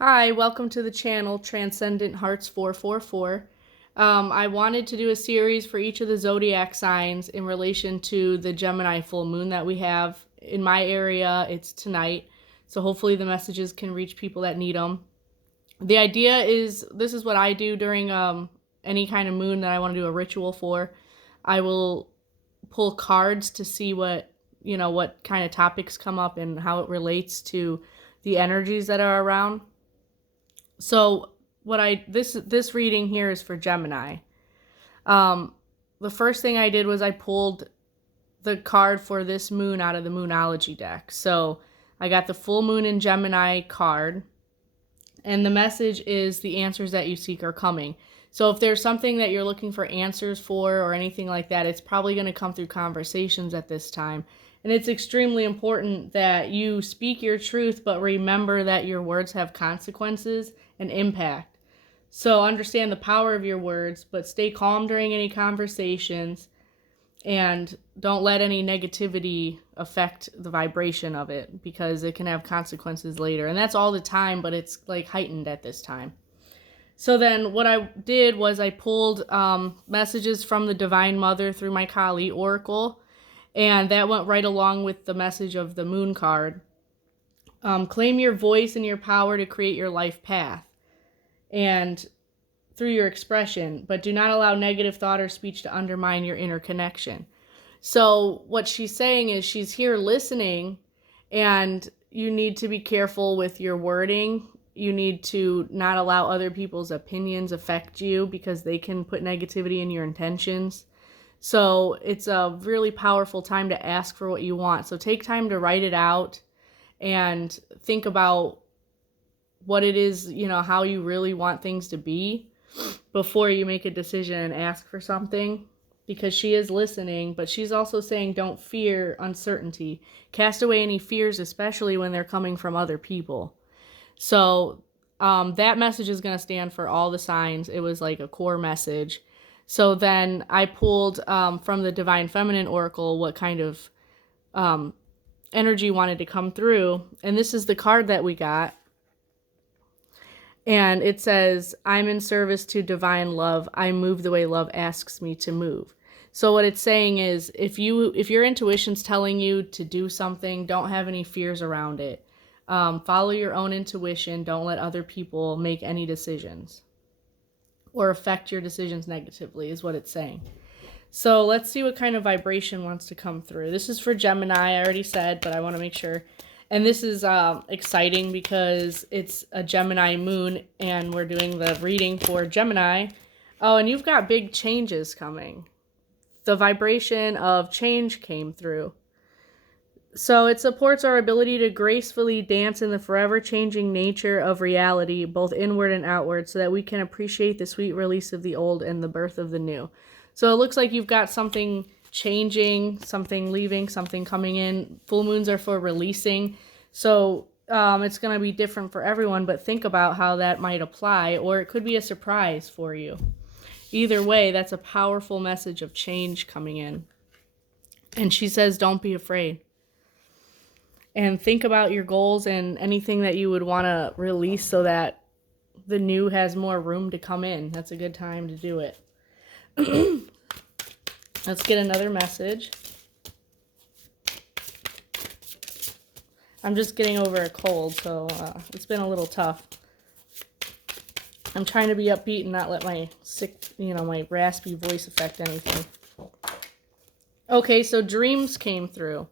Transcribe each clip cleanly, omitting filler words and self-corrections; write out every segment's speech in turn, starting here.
Hi, welcome to the channel Transcendent Hearts 444. I wanted to do a series for each of the zodiac signs in relation to the Gemini full moon that we have. In my area, it's tonight, so hopefully the messages can reach people that need them. The idea is this is what I do during any kind of moon that I want to do a ritual for. I will pull cards to see what kind of topics come up and how it relates to the energies that are around. So this reading here is for Gemini. The first thing I did was I pulled the card for this moon out of the Moonology deck. So I got the full moon in Gemini card, and the message is the answers that you seek are coming. So if there's something that you're looking for answers for or anything like that, it's probably going to come through conversations at this time. And it's extremely important that you speak your truth, but remember that your words have consequences and impact. So understand the power of your words, but stay calm during any conversations and don't let any negativity affect the vibration of it because it can have consequences later. And that's all the time, but it's like heightened at this time. So then what I did was I pulled messages from the Divine Mother through my Kali Oracle, and that went right along with the message of the Moon card. Claim your voice and your power to create your life path and through your expression, but do not allow negative thought or speech to undermine your inner connection. So what she's saying is she's here listening, and you need to be careful with your wording. You need to not allow other people's opinions affect you because they can put negativity in your intentions. So it's a really powerful time to ask for what you want. So take time to write it out and think about what it is, how you really want things to be before you make a decision and ask for something, because she is listening, but she's also saying don't fear uncertainty. Cast away any fears, especially when they're coming from other people. So that message is going to stand for all the signs. It was like a core message. So then I pulled from the Divine Feminine Oracle what kind of energy wanted to come through. And this is the card that we got. And it says, I'm in service to divine love. I move the way love asks me to move. So what it's saying is if your intuition's telling you to do something, don't have any fears around it. Follow your own intuition. Don't let other people make any decisions or affect your decisions negatively is what it's saying. So let's see what kind of vibration wants to come through. This is for Gemini, I already said, but I want to make sure. And this is exciting because it's a Gemini moon and we're doing the reading for Gemini. Oh, and you've got big changes coming. The vibration of change came through. So it supports our ability to gracefully dance in the forever changing nature of reality, both inward and outward, so that we can appreciate the sweet release of the old and the birth of the new. So it looks like you've got something changing, something leaving, something coming in. Full moons are for releasing. So it's going to be different for everyone, but think about how that might apply, or it could be a surprise for you. Either way, that's a powerful message of change coming in. And she says, don't be afraid. And think about your goals and anything that you would want to release so that the new has more room to come in. That's a good time to do it. Let's get another message. I'm just getting over a cold, so it's been a little tough. I'm trying to be upbeat and not let my my raspy voice affect anything. Okay, so dreams came through.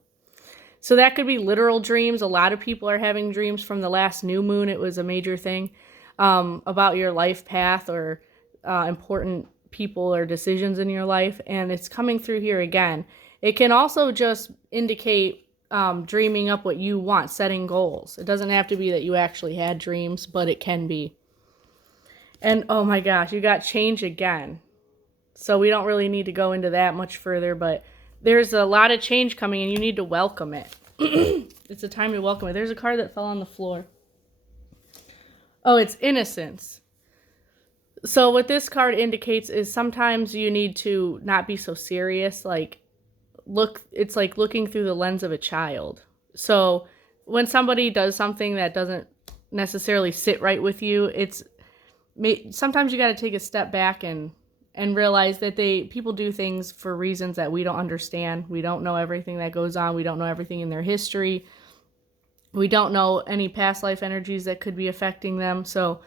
So that could be literal dreams. A lot of people are having dreams from the last new moon. It was a major thing about your life path or important people or decisions in your life. And it's coming through here again. It can also just indicate dreaming up what you want, setting goals. It doesn't have to be that you actually had dreams, but it can be. And oh my gosh, you got change again. So we don't really need to go into that much further, but there's a lot of change coming and you need to welcome it. It's a time to welcome it. There's a card that fell on the floor. Oh, it's innocence. So what this card indicates is sometimes you need to not be so serious. It's like looking through the lens of a child. So when somebody does something that doesn't necessarily sit right with you. Sometimes you got to take a step back and realize that people do things for reasons that we don't understand. We don't know everything that goes on. We don't know everything in their history. We don't know any past life energies that could be affecting them. So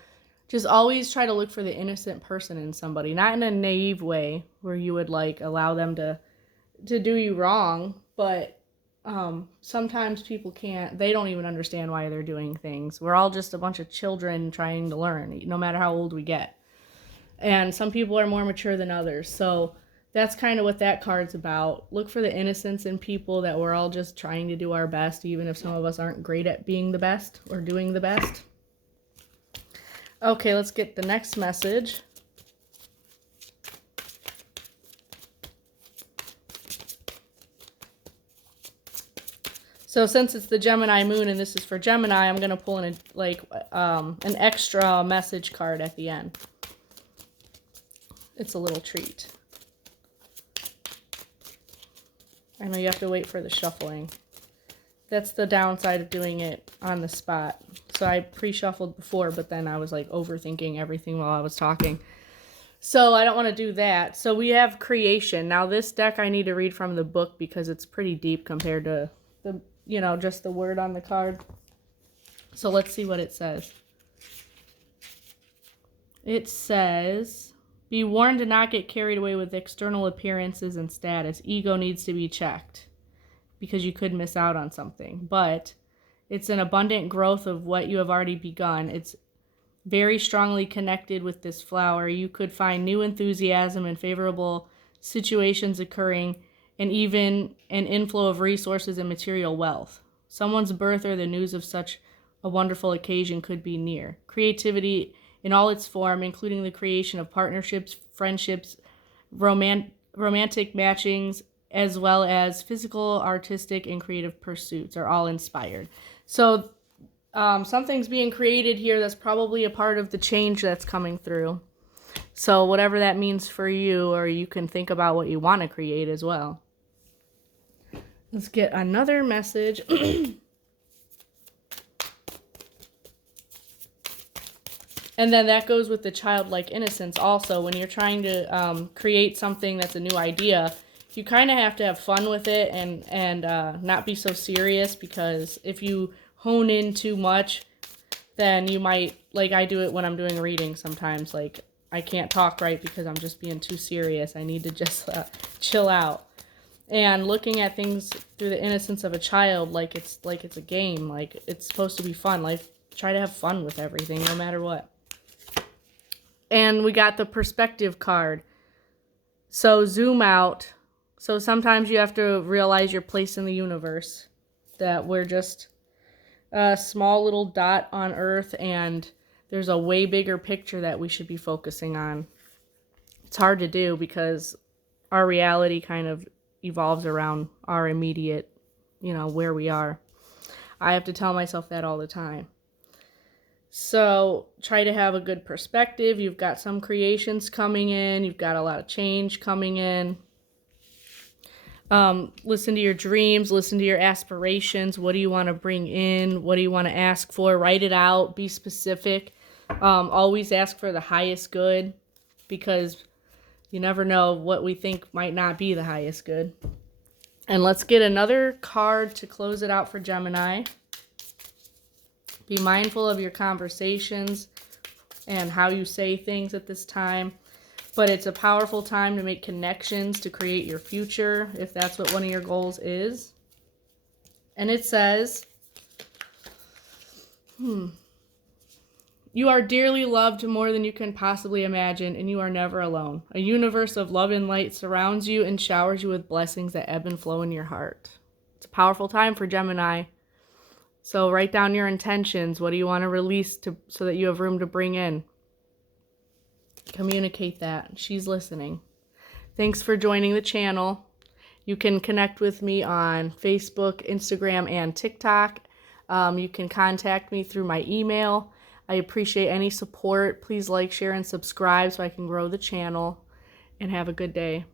just always try to look for the innocent person in somebody, not in a naive way where you would like allow them to do you wrong, but sometimes people they don't even understand why they're doing things. We're all just a bunch of children trying to learn, no matter how old we get. And some people are more mature than others. So that's kind of what that card's about. Look for the innocence in people, that we're all just trying to do our best, even if some of us aren't great at being the best or doing the best. Okay, let's get the next message. So since it's the Gemini moon and this is for Gemini, I'm going to pull in an extra message card at the end. It's a little treat. I know you have to wait for the shuffling. That's the downside of doing it on the spot. So I pre-shuffled before, but then I was like overthinking everything while I was talking. So I don't want to do that. So we have creation. Now this deck I need to read from the book because it's pretty deep compared to just the word on the card. So let's see what it says. It says, be warned to not get carried away with external appearances and status. Ego needs to be checked because you could miss out on something. But it's an abundant growth of what you have already begun. It's very strongly connected with this flower. You could find new enthusiasm and favorable situations occurring, and even an inflow of resources and material wealth. Someone's birth or the news of such a wonderful occasion could be near. Creativity in all its form, including the creation of partnerships, friendships, romantic matchings, as well as physical, artistic, and creative pursuits, are all inspired. So something's being created here that's probably a part of the change that's coming through. So whatever that means for you, or you can think about what you want to create as well. Let's get another message. And then that goes with the childlike innocence also. When you're trying to create something that's a new idea, you kind of have to have fun with it and not be so serious, because if you hone in too much, then you might, like I do it when I'm doing readings sometimes, like I can't talk right because I'm just being too serious. I need to just chill out. And looking at things through the innocence of a child, like it's a game, like it's supposed to be fun. Like, try to have fun with everything, no matter what. And we got the perspective card. So zoom out. So sometimes you have to realize your place in the universe, that we're just a small little dot on Earth, and there's a way bigger picture that we should be focusing on. It's hard to do because our reality kind of evolves around our immediate, where we are. I have to tell myself that all the time. So try to have a good perspective. You've got some creations coming in. You've got a lot of change coming in. Listen to your dreams. Listen to your aspirations. What do you want to bring in? What do you want to ask for? Write it out. Be specific. Always ask for the highest good, because you never know what we think might not be the highest good. And let's get another card to close it out for Gemini. Be mindful of your conversations and how you say things at this time. But it's a powerful time to make connections to create your future, if that's what one of your goals is. And it says, you are dearly loved more than you can possibly imagine, and you are never alone. A universe of love and light surrounds you and showers you with blessings that ebb and flow in your heart. It's a powerful time for Gemini. So write down your intentions. What do you want to release so that you have room to bring in? Communicate that. She's listening. Thanks for joining the channel. You can connect with me on Facebook, Instagram, and TikTok. You can contact me through my email. I appreciate any support. Please like, share, and subscribe so I can grow the channel. And have a good day.